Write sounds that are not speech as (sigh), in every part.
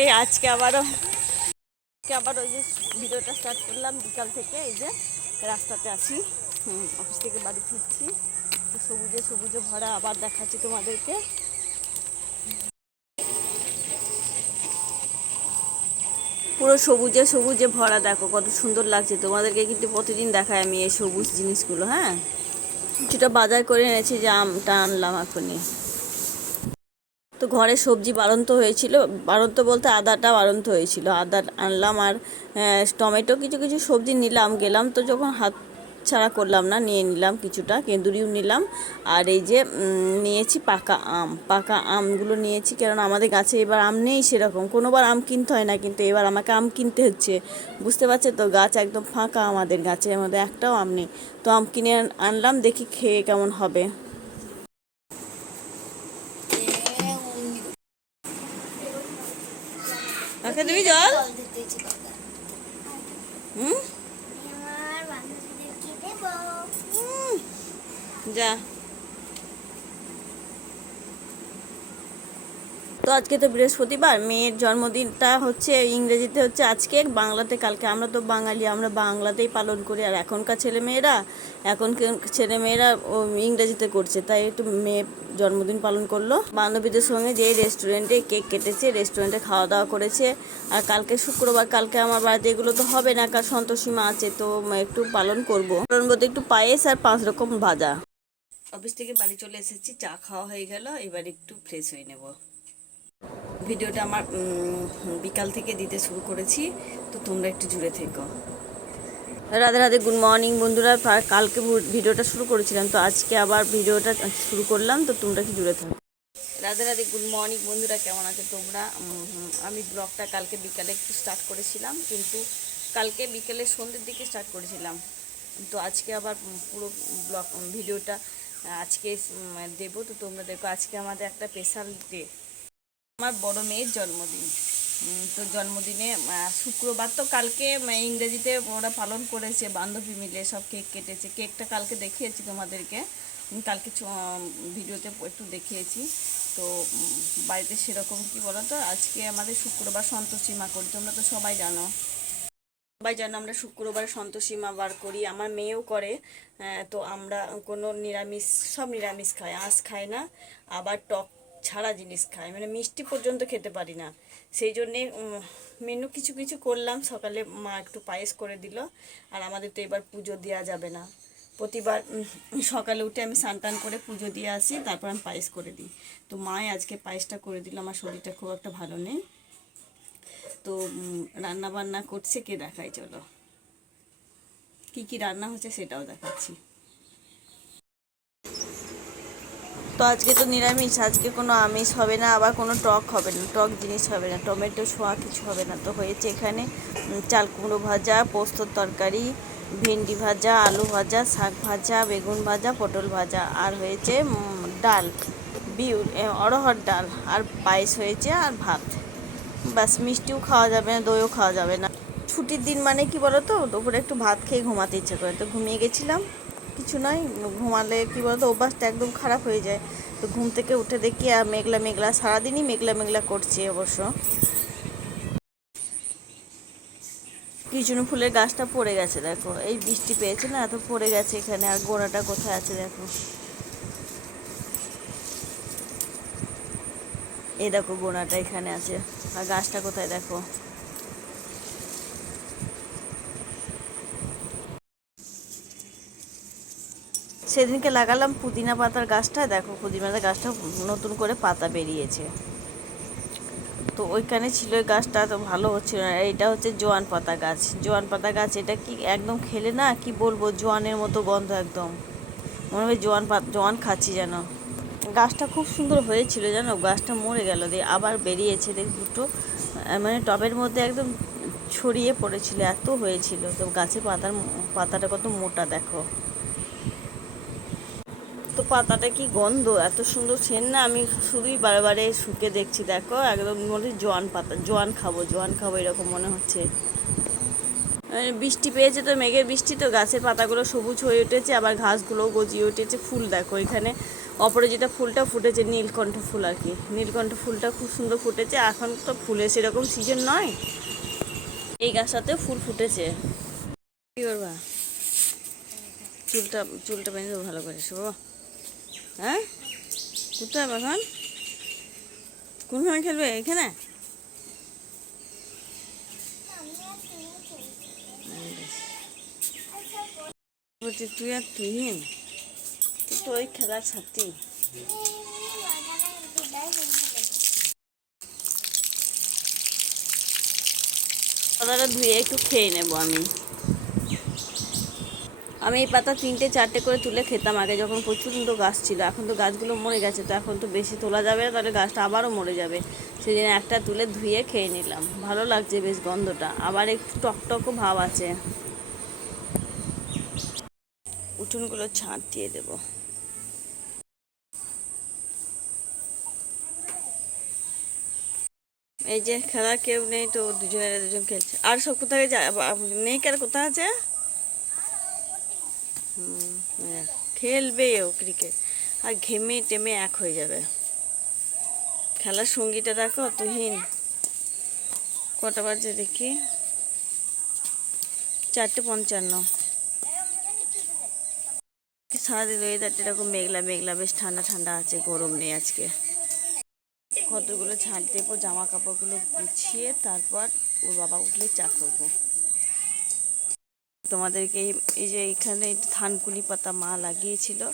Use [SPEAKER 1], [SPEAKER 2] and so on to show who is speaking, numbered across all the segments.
[SPEAKER 1] এই আজকে আবারও, আজকে আবার ওই যে ভিডিওটা স্টার্ট করলাম বিকাল থেকে, এই যে রাস্তাতে আছি। অফিস থেকে বাড়ি ফিরছি। সবুজে সবুজে ভরা আবার দেখাচ্ছি তোমাদেরকে। পুরো সবুজে সবুজে ভরা, দেখো কত সুন্দর লাগছে। তোমাদেরকে কিন্তু প্রতিদিন দেখায় আমি এই সবুজ জিনিসগুলো হ্যাঁ? কিছুটা বাজার করে এনেছি যে আমটা আনলাম এখনই। তো ঘরে সবজি বাড়ন্ত হয়েছিল। বাড়ন্ত বলতে আদাটা বাড়ন্ত হয়েছিল। আদা আনলাম আর টমেটো কিছু কিছু সবজি নিলাম। গেলাম তো যখন হাত ছাড়া করলাম না, নিয়ে নিলাম কিছুটা, কেঁদুরিও নিলাম। আর এই যে নিয়েছি পাকা আম। পাকা আমগুলো নিয়েছি কারণ আমাদের গাছে এবার আম নেই সেরকম। কোনোবার আম কিনতে হয় না, কিন্তু এবার আমাকে আম কিনতে হচ্ছে। বুঝতে পারছে তো, গাছ একদম ফাঁকা আমাদের গাছের মধ্যে একটাও আম নেই। তো আম কিনে আনলাম, দেখি খেয়ে কেমন হবে কাকে দিবি জল হুম যা তো আজকে তো বৃহস্পতিবার, মেয়ের জন্মদিনটা হচ্ছে, ইংরেজিতে হচ্ছে আজকে, বাংলাতে কালকে। আমরা তো বাঙালি, আমরা বাংলাতেই পালন করি। আর এখনকার ছেলেমেয়েরা এখন ছেলেমেয়েরা, ও, ইংরেজিতে করছে। তাই একটু মেয়ে জন্মদিন পালন করল। বান্ধবীদের সঙ্গে যে রেস্টুরেন্টে কেক কেটেছে, রেস্টুরেন্টে খাওয়া দাওয়া করেছে। আর কালকে শুক্রবার, কালকে আমার বাড়িতে এগুলো তো হবে না কার সন্তোষীমা আছে, তো একটু পালন করব। পালন বলতে একটু পায়েস আর পাঁচ রকম ভাজা। অফিস থেকে বাড়ি চলে এসেছি চা খাওয়া হয়ে গেল এবার একটু ফ্রেশ হয়ে নেব। ভিডিওটা আমার বিকাল থেকে দিতে শুরু করেছি তো তোমরা একটু জুড়ে থেকো। রাধে রাধে গুড মর্নিং বন্ধুরা। কালকে ভিডিওটা শুরু করেছিলাম তো আজকে আবার ভিডিওটা শুরু করলাম তো তোমরা কি জুড়ে থাকো। রাধে রাধে গুড মর্নিং বন্ধুরা কেমন আছে তোমরা? আমি ব্লগটা কালকে বিকালে একটু স্টার্ট করেছিলাম কিন্তু কালকে বিকেলে সন্ধ্যের দিকে স্টার্ট করেছিলাম। তো আজকে আবার পুরো ব্লগ ভিডিওটা আজকে দেব, তো তোমরা দেখো আজকে আমাদের একটা স্পেশাল ডে আমার বড় মেয়ের জন্মদিন। তো জন্মদিনে শুক্রবার তো কালকে ইংরেজিতে ওরা পালন করেছে, বান্ধবী মিলে সব কেক কেটেছে। কেকটা কালকে দেখিয়েছি তোমাদেরকে। কালকে ভিডিওতে একটু দেখিয়েছি। তো বাড়িতে সেরকম কি বলো তো আজকে আমাদের শুক্রবার সন্তোষী মা করি। তোমরা তো সবাই জানো। সবাই জানো আমরা শুক্রবার সন্তোষী মা বার করি আমার মেয়েও করে আহ, তো আমরা কোনো নিরামিষ সব নিরামিষ খাই আঁশ খাই না আবার টক ছাড়া জিনিস খাই মানে মিষ্টি পর্যন্ত খেতে পারি না। সেই জন্যে মেনু কিছু কিছু করলাম সকালে মা একটু পায়েস করে দিল আর আমাদের তো এবার পুজো দেওয়া যাবে না। প্রতিবার সকালে উঠে আমি স্নান করে পুজো দিয়ে আসি তারপর আমি পায়েস করে দিই। তো মাই আজকে পায়েসটা করে দিল আমার শরীরটা খুব একটা ভালো নেই। তো রান্না বান্না করছে, কে দেখাই চলো। কি কি রান্না হচ্ছে সেটাও দেখাচ্ছি। তো আজকে তো নিরামিষ, আজকে কোনো আমিষ হবে না, আবার কোনো টক হবে না, টক জিনিস হবে না, টমেটো ছোঁয়া কিছু হবে না। তো হয়েছে এখানে চাল কুমড়ো ভাজা, পোস্তর তরকারি, ভেন্ডি ভাজা, আলু ভাজা, শাক ভাজা, বেগুন ভাজা, পটল ভাজা, আর হয়েছে ডাল বিউ অড়হর ডাল, আর পায়েস হয়েছে, আর ভাত। ব্যাস, মিষ্টিও খাওয়া যাবে না, দইও খাওয়া যাবে না। ছুটির দিন মানে কি বলো তো দুপুরে একটু ভাত খেয়ে ঘুমাতে ইচ্ছে করে। তো ঘুমিয়ে গেছিলাম, কিছু নয়, ঘুমালে কি বলতো? অভ্যাসটা একদম খারাপ হয়ে যায়। তো ঘুম থেকে উঠে দেখি আর মেঘলা মেঘলা, সারাদিনই মেঘলা মেঘলা করছে অবশ্য। কিচুনি ফুলের গাছটা পড়ে গেছে, দেখো। এই বৃষ্টি পেয়েছে না এত পড়ে গেছে এখানে। আর গোড়াটা কোথায় আছে, দেখো। এই দেখো গোড়াটা এখানে আছে। আর গাছটা কোথায় দেখো? সেদিনকে লাগালাম পুদিনা পাতার গাছটা। দেখো পুদিনা পাতার গাছটা নতুন করে পাতা বেরিয়েছে। তো ওইখানে ছিল ওই গাছটা, তো ভালো হচ্ছিল না। এটা হচ্ছে জোয়ান পাতা গাছ। জোয়ান পাতা গাছ, এটা কি একদম খেলে না? কি বলব, জোয়ানের মতো গন্ধ একদম। মনে হয় জোয়ান পাত জোয়ান খাচ্ছি যেন। গাছটা খুব সুন্দর হয়েছিল, জানো? গাছটা মরে গেল, দিয়ে আবার বেরিয়েছে, দেখ দুটো মানে টবের মধ্যে একদম ছড়িয়ে পড়েছিল, এত হয়েছিল। তো গাছের পাতার পাতাটা কত মোটা, দেখো। তো পাতাটা কি গন্ধ, এত সুন্দর সেন না? আমি শুধুই বারে শুকে দেখছি, দেখো, একদম মনে জোয়ান পাতা, জোয়ান খাব জোয়ান খাব এরকম মনে হচ্ছে। বৃষ্টি পেয়েছে তো, মেঘের বৃষ্টি, তো গাছের পাতাগুলো সবুজ হয়ে উঠেছে, আবার ঘাসগুলো গজিয়ে উঠেছে, ফুল দেখো এখানে। অপরাজিতা ফুলটা ফুটেছে, নীলকণ্ঠ ফুল আর কি। নীলকণ্ঠ ফুলটা খুব সুন্দর ফুটেছে, এখন তো ফুলের সেরকম সিজন নয়। এই গাছটাতেও ফুল ফুটেছে। কী করবা? চুলটা চুলটা বেঁধে ভালো করে বাবা হ্যাঁ? কোথায় এখন? কোন সময় খেলবে? এখানে? তুই আর তুহিন? ওই খেলার ছাত্রী। পাতাটা ধুয়ে একটু খেয়ে নেব আমি। আমি এই পাতা তিনটে চারটে করে তুলে খেতাম আগে, যখন প্রচুর প্রচণ্ড গাছ ছিল। এখন তো গাছগুলো মরে গেছে, তো এখন তো বেশি তোলা যাবে না, তাহলে গাছটা আবারও মরে যাবে। সেই জন্য একটা তুলে ধুয়ে খেয়ে নিলাম। ভালো লাগছে বেশ গন্ধটা। আবার একটু টকটকও ভাব আছে। উঠোনগুলো ছাঁট দিয়ে দেবো। এই যে খেলা কেউ নেই তো দুজনের দুজন খেলছে। আর সব কোথায় নেই কার কোথায় আছে? হ্যাঁ, খেলবে ও ক্রিকেট আর ঘেমে টেমে এক হয়ে যাবে। খেলার সঙ্গীটা দেখো তুহিন কটা বাজে দেখি? চারটে পঞ্চান্ন। সারাদিন ওয়েদারটা এরকম মেঘলা মেঘলা বেশ ঠান্ডা ঠান্ডা আছে গরম নেই আজকে। কতগুলো ছাঁট দেবো জামা কাপড়গুলো গুছিয়ে তারপর ওর বাবা উঠলে চা করব। তোমাদেরকে এই- যে এখানে থানকুনি পাতা মা লাগিয়েছিল।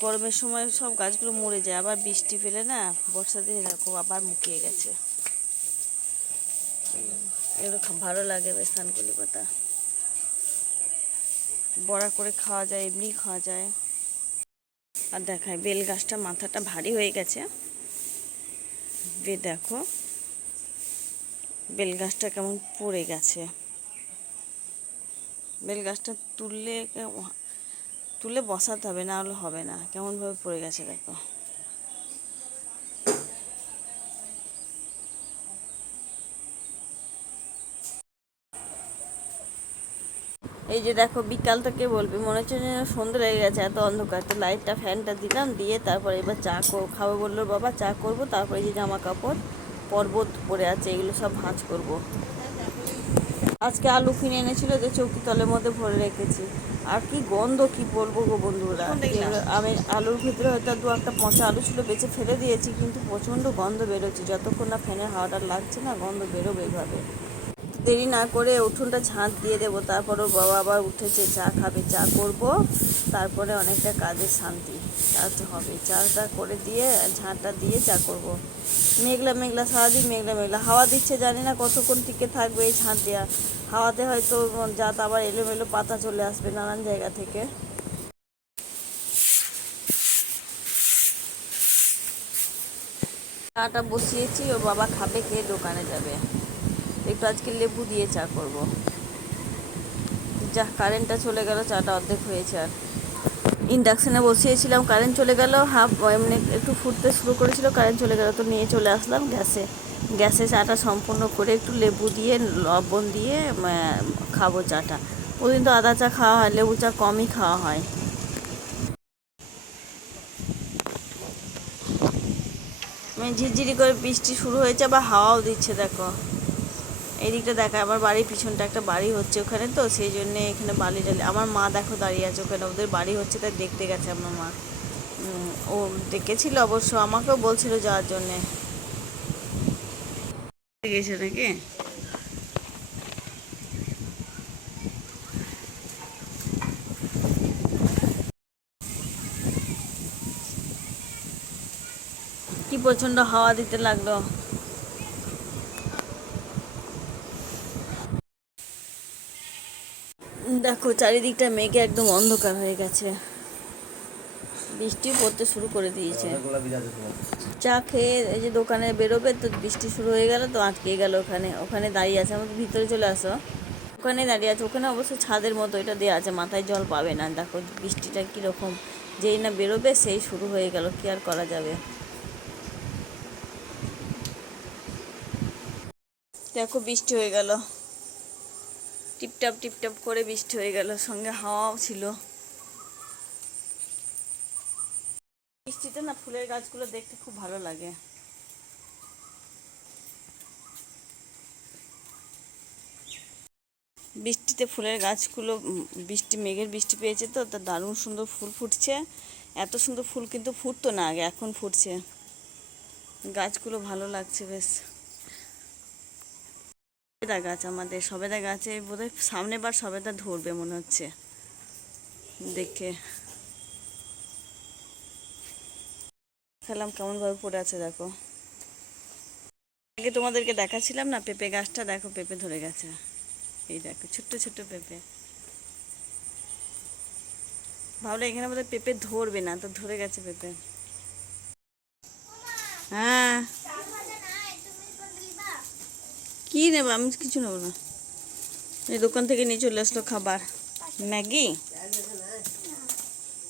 [SPEAKER 1] গরমের সময় সব গাছগুলো মরে যায়, আবার বৃষ্টি পেলে না বর্ষা দিনে দেখো আবার মুকিয়ে গেছে। এগুলো ভালো লাগে বেশ থানকুনি পাতা। বড়া করে খাওয়া যায় এমনি খাওয়া যায়। আর দেখায় বেল গাছটা মাথাটা ভারী হয়ে গেছে। বে, দেখো। বেল গাছটা কেমন পড়ে গেছে। বেল গাছটা তুললে তুলে বসাতে হবে, না হলে হবে না। কেমনভাবে পড়ে গেছে দেখো। এই যে দেখো বিকাল থেকে বলবি? মনে হচ্ছে যেন সন্ধ্যে লেগে গেছে এত অন্ধকার। তো লাইটটা ফ্যানটা দিলাম দিয়ে তারপরে এবার চা খাব বলল বাবা চা করব তারপরে যে জামা কাপড় পর্বত পরে আছে এগুলো সব ভাঁজ করব। আজকে আলু কিনে এনেছিল যে চৌকি তলের মধ্যে ভরে রেখেছি। আর কি গন্ধ কি বলব গো বন্ধুরা? আমি আলুর ভিতরে হয়তো দু একটা পচা আলু ছিল বেঁচে ফেলে দিয়েছি কিন্তু প্রচণ্ড গন্ধ বেরোচ্ছে। যতক্ষণ না ফ্যানের হাওয়াটা লাগছে না গন্ধ বেরোবে এইভাবে দেরি না করে উঠোনটা ঝাঁট দিয়ে দেবো। তারপর বাবা আবার উঠেছে, চা খাবে, চা করব। তারপরে অনেকটা কাজের শান্তি। চা তো হবে। চাটা করে দিয়ে, ঝাঁটটা দিয়ে চা করব। মেঘলা মেঘলা, সারাদিন মেঘলা মেঘলা। হাওয়া দিচ্ছে, জানি না কতক্ষণ টিকে থাকবে এই ঝাঁট দেওয়া হাওয়াতে হয়তো জাত আবার এলোমেলো পাতা চলে আসবে নানান জায়গা থেকে। চাটা বসিয়েছি ওর বাবা খাবে, খেয়ে দোকানে যাবে। একটু আজকে লেবু দিয়ে চা করব। যা কারেন্টটা চলে গেল, চাটা অর্ধেক হয়েছে আর। ইন্ডাকশানে বসিয়েছিলাম কারেন্ট চলে গেল হাফ এমনি একটু ফুটতে শুরু করেছিল কারেন্ট চলে গেল, তো নিয়ে চলে আসলাম গ্যাসে। গ্যাসে চাটা সম্পূর্ণ করে একটু লেবু দিয়ে, লবণ দিয়ে খাব চাটা। ওদিন তো আদা চা খাওয়া হয়, লেবু চা কমই খাওয়া হয়। মানে ঝিরঝিরি করে বৃষ্টি শুরু হয়েছে, আবার হাওয়াও দিচ্ছে, দেখো। এদিকটা দেখা আমার বাড়ির পিছনটা একটা বাড়ি হচ্ছে ওখানে তো সেই জন্য এখানে বালি টালি আমার মা দেখো দাঁড়িয়ে আছে ওখানে ওদের বাড়ি হচ্ছে তাই দেখতে গেছে আমার মা। ও ডেকেছিল অবশ্য আমাকেও বলছিল যাওয়ার জন্যে। গেছে নাকি? কি প্রচণ্ড হাওয়া দিতে লাগল। দেখো, চারিদিকটা মেঘে একদম অন্ধকার হয়ে গেছে। বৃষ্টি পড়তে শুরু করে দিয়েছে। চা খেয়ে এই যে দোকানে বেরোবে, তো বৃষ্টি শুরু হয়ে গেল, তো আটকে গেল ওখানে। ওখানে দাঁড়িয়ে আছে, আমাদের ভিতরে চলে আসো। ওখানে দাঁড়িয়ে আছে, ওখানে অবশ্য ছাদের মতো এটা দেওয়া আছে, মাথায় জল পাবে না। দেখো বৃষ্টিটা কীরকম, যেই না বেরোবে সেই শুরু হয়ে গেল, কি আর করা যাবে? দেখো বৃষ্টি হয়ে গেল। টিপটাপ টিপটাপ করে বৃষ্টি হয়ে গেল, সঙ্গে হাওয়াও ছিল। বৃষ্টিতে না ফুলের গাছগুলো দেখতে খুব ভালো লাগে। বৃষ্টিতে ফুলের গাছগুলো বৃষ্টি, মেঘের বৃষ্টি পেয়েছে তো, তা দারুণ সুন্দর ফুল ফুটছে। এত সুন্দর ফুল কিন্তু ফুটতো না আগে, এখন ফুটছে। গাছগুলো ভালো লাগছে বেশ। সবেদা গাছ আমাদের সবেদা গাছে বোধহয় সামনে বার সবেদা ধরবে মনে হচ্ছে। দেখে। খেলাম কেমনভাবে পড়ে আছে দেখো। আগে তোমাদেরকে দেখাচ্ছিলাম না, পেঁপে গাছটা দেখো, পেঁপে ধরে গেছে। এই দেখো, ছোট্ট ছোট্ট পেঁপে। ভাবলে এখানে বোধহয় পেঁপে ধরবে না, তো ধরে গেছে পেঁপে। হ্যাঁ। কি নেব? আমি কিছু নেব না। এই দোকান থেকে নিয়ে চলে আসলো খাবার। ম্যাগি?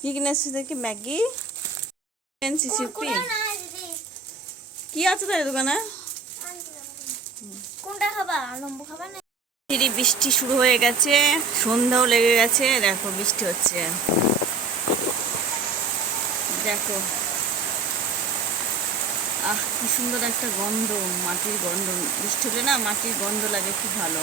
[SPEAKER 1] কি কিনে আসছে দেখি? ম্যাগি? এনসিসিপি কি আছে তাই দোকানে?
[SPEAKER 2] কোনটা খাবা? লম্বু খাবা না?
[SPEAKER 1] ধীরে বৃষ্টি শুরু হয়ে গেছে। সন্ধ্যাও লেগে গেছে। দেখো বৃষ্টি হচ্ছে। দেখো। আহ, কি সুন্দর একটা গন্ধ, মাটির গন্ধ। বৃষ্টি হলে না মাটির গন্ধ লাগে, খুব ভালো।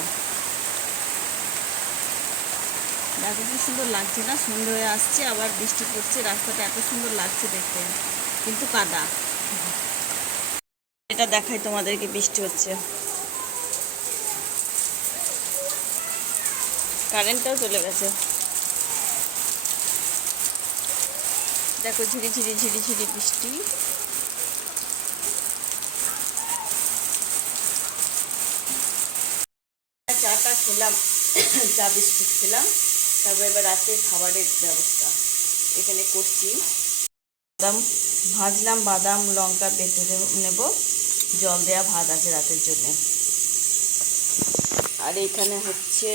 [SPEAKER 1] দেখো কি সুন্দর লাগছে না? সন্ধ্যে হয়ে আসছে, আবার বৃষ্টি পড়ছে, রাস্তাটা এত সুন্দর লাগছে দেখতে। কিন্তু কাদা। এটা দেখাই তোমাদেরকে, বৃষ্টি হচ্ছে। কারেন্টটাও চলে গেছে। দেখো ঝিরি ঝিরি ঝিরি ঝিরি বৃষ্টি চাটা খেলাম, (coughs) চা বিস্কুট খেলাম, তারপর এবার রাতে খাবারের ব্যবস্থা। এখানে করছি। বাদাম ভাজলাম, বাদাম, লঙ্কা বেটে নেব। জল দেওয়া ভাত আছে রাতের জন্য। আর এখানে হচ্ছে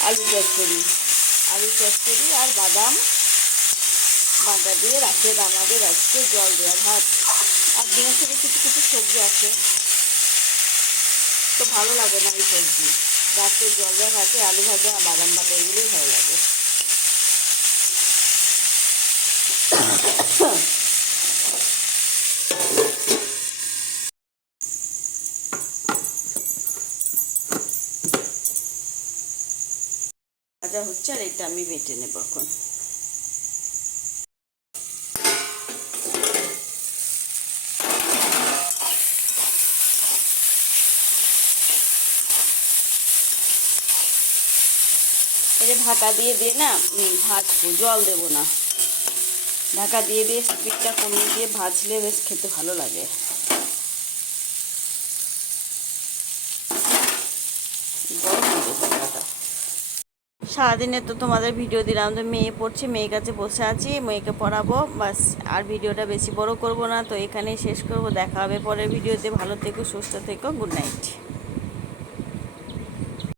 [SPEAKER 1] আলু চচ্চড়ি। আলু চচ্চড়ি আর বাদাম বাঁধা দিয়ে রাতের আমাদের আজকে জল দেওয়া ভাত। আর দিনের থেকে কিছু কিছু সবজি আছে। তো ভালো লাগে না এই সবজি। রাতে জল দেওয়া ভাতে আলু ভাজা, বাদাম বাটা এগুলোই ভালো লাগে। ভাজা হচ্ছে আর এটা আমি বেটে নেব এখন। ঢাকা দিয়ে দিয়ে না ভাজবো জল দেবো না। ঢাকা দিয়ে দিয়ে স্পিডটা কমিয়ে দিয়ে ভাজলে বেশ খেতে ভালো লাগে। সারাদিনে তো তোমাদের ভিডিও দিলাম, তো মেয়ে পড়ছে, মেয়ের কাছে বসে আছি, মেয়েকে পড়াবো, বাস, আর ভিডিওটা বেশি বড় করব না, তো এখানেই শেষ করব, দেখা হবে পরের ভিডিওতে, ভালো থেকো, সুস্থ থেকো, গুড নাইট।